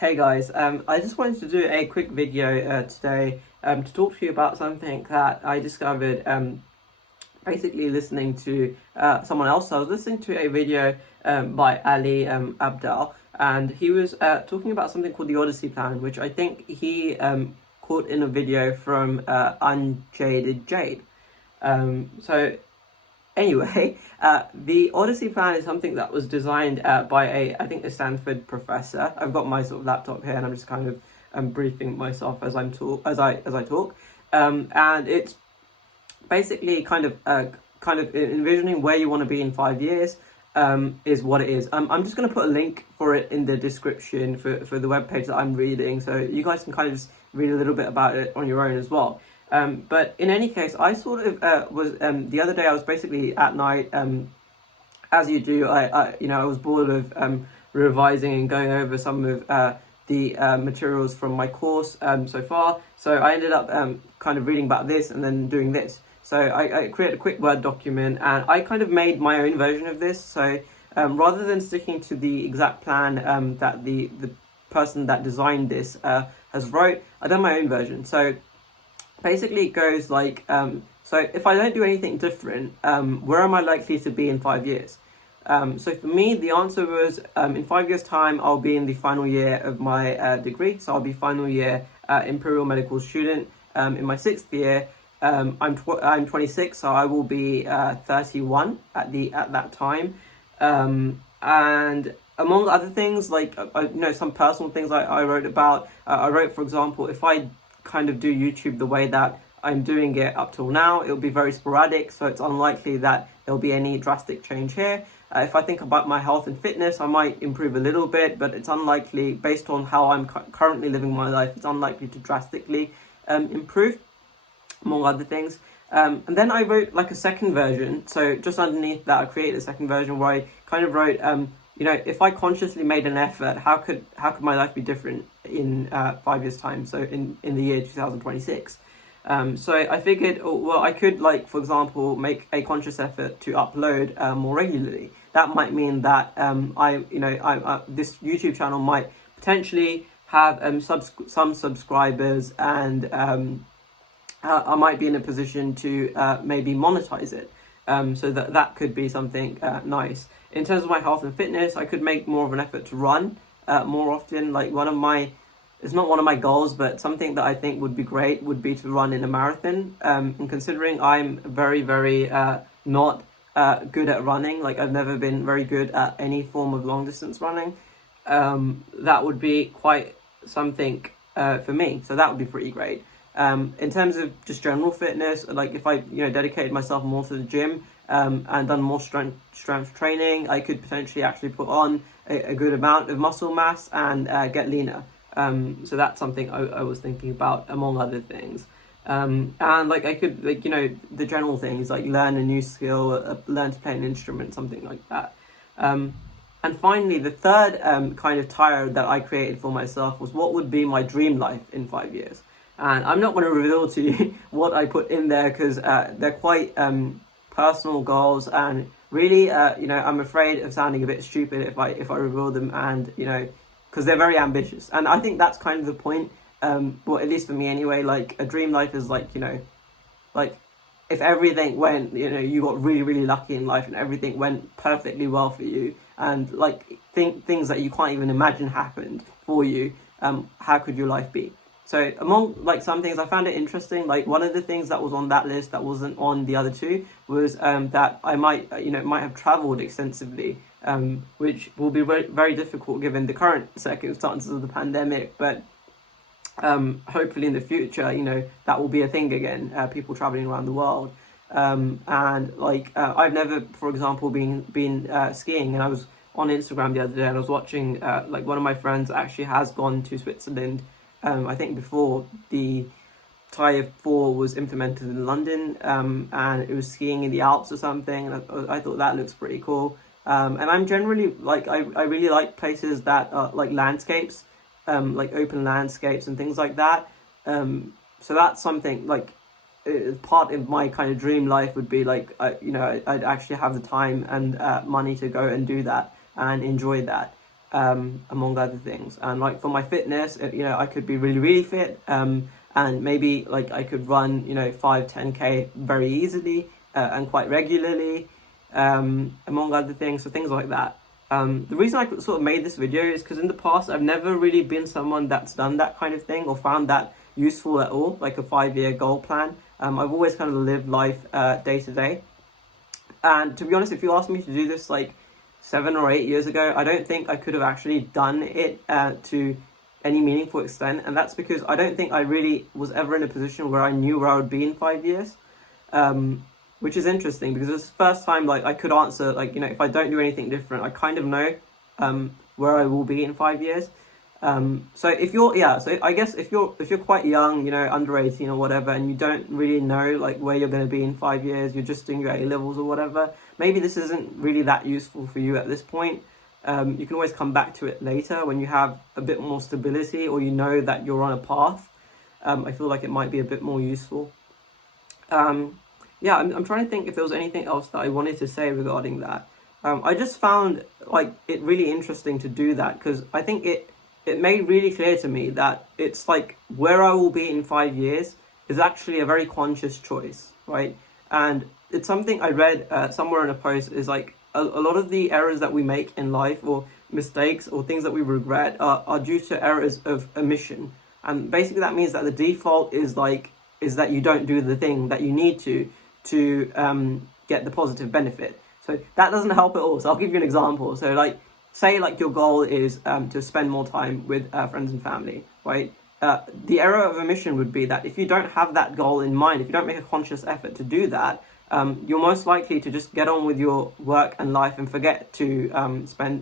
Hey guys, I just wanted to do a quick video today to talk to you about something that I discovered basically listening to someone else. I was listening to a video by Ali Abdal, and he was talking about something called the Odyssey Plan, which I think he caught in a video from Untitled Chapter. Anyway, the Odyssey Plan is something that was designed by I think a Stanford professor. I've got my sort of laptop here, and I'm just kind of briefing myself as I talk, and it's basically kind of envisioning where you want to be in 5 years. Is what it is. I'm just going to put a link for it in the description for the webpage that I'm reading, so you guys can kind of just read a little bit about it on your own as well. But in any case, I sort of was the other day. I was basically at night, as you do. I was bored of revising and going over some of the materials from my course so far. So I ended up kind of reading about this and then doing this. So I created a quick Word document, and I kind of made my own version of this. So rather than sticking to the exact plan that the person that designed this has wrote, I done my own version. So basically it goes like, so if I don't do anything different, where am I likely to be in 5 years? So for me, the answer was, in 5 years' time, I'll be in the final year of my degree. So I'll be final year Imperial Medical student in my 6th year. I'm 26, so I will be 31 at that time. And among other things, like some personal things I wrote about. I wrote, for example, if I kind of do YouTube the way that I'm doing it up till now, it'll be very sporadic, so it's unlikely that there'll be any drastic change here. If I think about my health and fitness, I might improve a little bit, but it's unlikely, based on how I'm currently living my life, it's unlikely to drastically improve, among other things. And then I wrote like a second version, so just underneath that I created a second version where I kind of wrote, if I consciously made an effort, how could my life be different in 5 years' time? So in the year 2026. So I figured, well, I could, like, for example, make a conscious effort to upload more regularly. That might mean that this YouTube channel might potentially have some subscribers, and I might be in a position to maybe monetize it. So that could be something nice. In terms of my health and fitness, I could make more of an effort to run more often. Like it's not one of my goals, but something that I think would be great would be to run in a marathon. And considering I'm very, very not good at running, like I've never been very good at any form of long distance running, that would be quite something for me. So that would be pretty great. In terms of just general fitness, like if I dedicated myself more to the gym and done more strength training, I could potentially actually put on a good amount of muscle mass and get leaner. So that's something I was thinking about, among other things. And like I could, like, the general things like learn a new skill, learn to play an instrument, something like that. And finally, the third kind of tire that I created for myself was what would be my dream life in 5 years. And I'm not going to reveal to you what I put in there, because they're quite personal goals, and really, I'm afraid of sounding a bit stupid if I reveal them, and because they're very ambitious. And I think that's kind of the point. Well, at least for me anyway. Like a dream life is like like if everything went, you got really, really lucky in life, and everything went perfectly well for you, and like things that you can't even imagine happened for you. How could your life be? So among like some things, I found it interesting. Like one of the things that was on that list that wasn't on the other two was that I might have traveled extensively, which will be very, very difficult given the current circumstances of the pandemic. But hopefully in the future, that will be a thing again. People traveling around the world, and like I've never, for example, been skiing, and I was on Instagram the other day and I was watching like one of my friends actually has gone to Switzerland. I think before the Tier 4 was implemented in London, and it was skiing in the Alps or something, and I thought that looks pretty cool. And I'm generally, like, I really like places that are, like, landscapes, like open landscapes and things like that. So that's something, like, part of my kind of dream life would be, like, I'd actually have the time and money to go and do that and enjoy that. among other things. And like for my fitness, I could be really, really fit, and maybe like I could run, 5-10K very easily, and quite regularly, among other things, so things like that. The reason I sort of made this video is because in the past I've never really been someone that's done that kind of thing or found that useful at all, like a 5-year goal plan. I've always kind of lived life day to day. And to be honest, if you asked me to do this like 7 or 8 years ago, I don't think I could have actually done it to any meaningful extent. And that's because I don't think I really was ever in a position where I knew where I would be in 5 years. Which is interesting because it's the first time like I could answer like, if I don't do anything different, I kind of know where I will be in 5 years. So if you're, so I guess if you're quite young, under 18 or whatever, and you don't really know like where you're going to be in 5 years, you're just doing your A-levels or whatever, maybe this isn't really that useful for you at this point. You can always come back to it later when you have a bit more stability or you know that you're on a path. I feel like it might be a bit more useful. I'm trying to think if there was anything else that I wanted to say regarding that. I just found like it really interesting to do that because I think it made really clear to me that it's like where I will be in 5 years is actually a very conscious choice, right? And it's something I read somewhere in a post is like a lot of the errors that we make in life or mistakes or things that we regret are due to errors of omission. And basically that means that the default is that you don't do the thing that you need to get the positive benefit. So that doesn't help at all. So I'll give you an example. So like, say like your goal is to spend more time with friends and family, right? The error of omission would be that if you don't have that goal in mind, if you don't make a conscious effort to do that, you're most likely to just get on with your work and life and forget to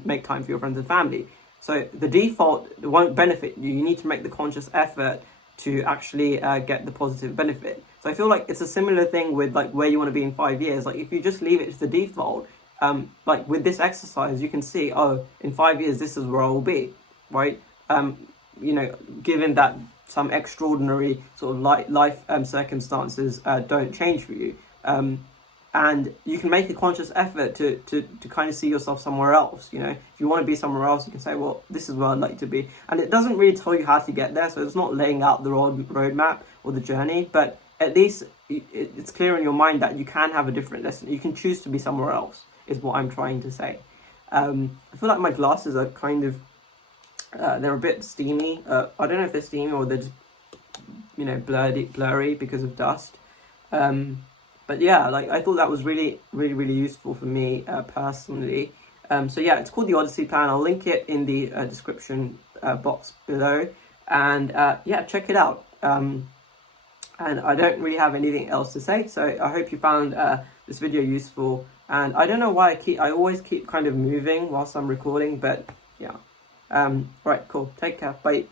make time for your friends and family. So the default won't benefit you. You need to make the conscious effort to actually get the positive benefit. So I feel like it's a similar thing with like where you want to be in 5 years. Like if you just leave it to the default, like with this exercise, you can see, oh, in 5 years, this is where I will be, right? Given that some extraordinary sort of life circumstances don't change for you. And you can make a conscious effort to kind of see yourself somewhere else. If you want to be somewhere else, you can say, well, this is where I'd like to be. And it doesn't really tell you how to get there. So it's not laying out the roadmap or the journey, but at least it's clear in your mind that you can have a different destination. You can choose to be somewhere else, is what I'm trying to say. I feel like my glasses are kind of, they're a bit steamy. I don't know if they're steamy or they're just, blurry because of dust. But yeah, like I thought that was really, really, really useful for me personally. So yeah, it's called the Odyssey Plan. I'll link it in the description box below. And check it out. And I don't really have anything else to say. So I hope you found this video useful. And I don't know why I always keep kind of moving whilst I'm recording, but yeah. Right, cool. Take care. Bye.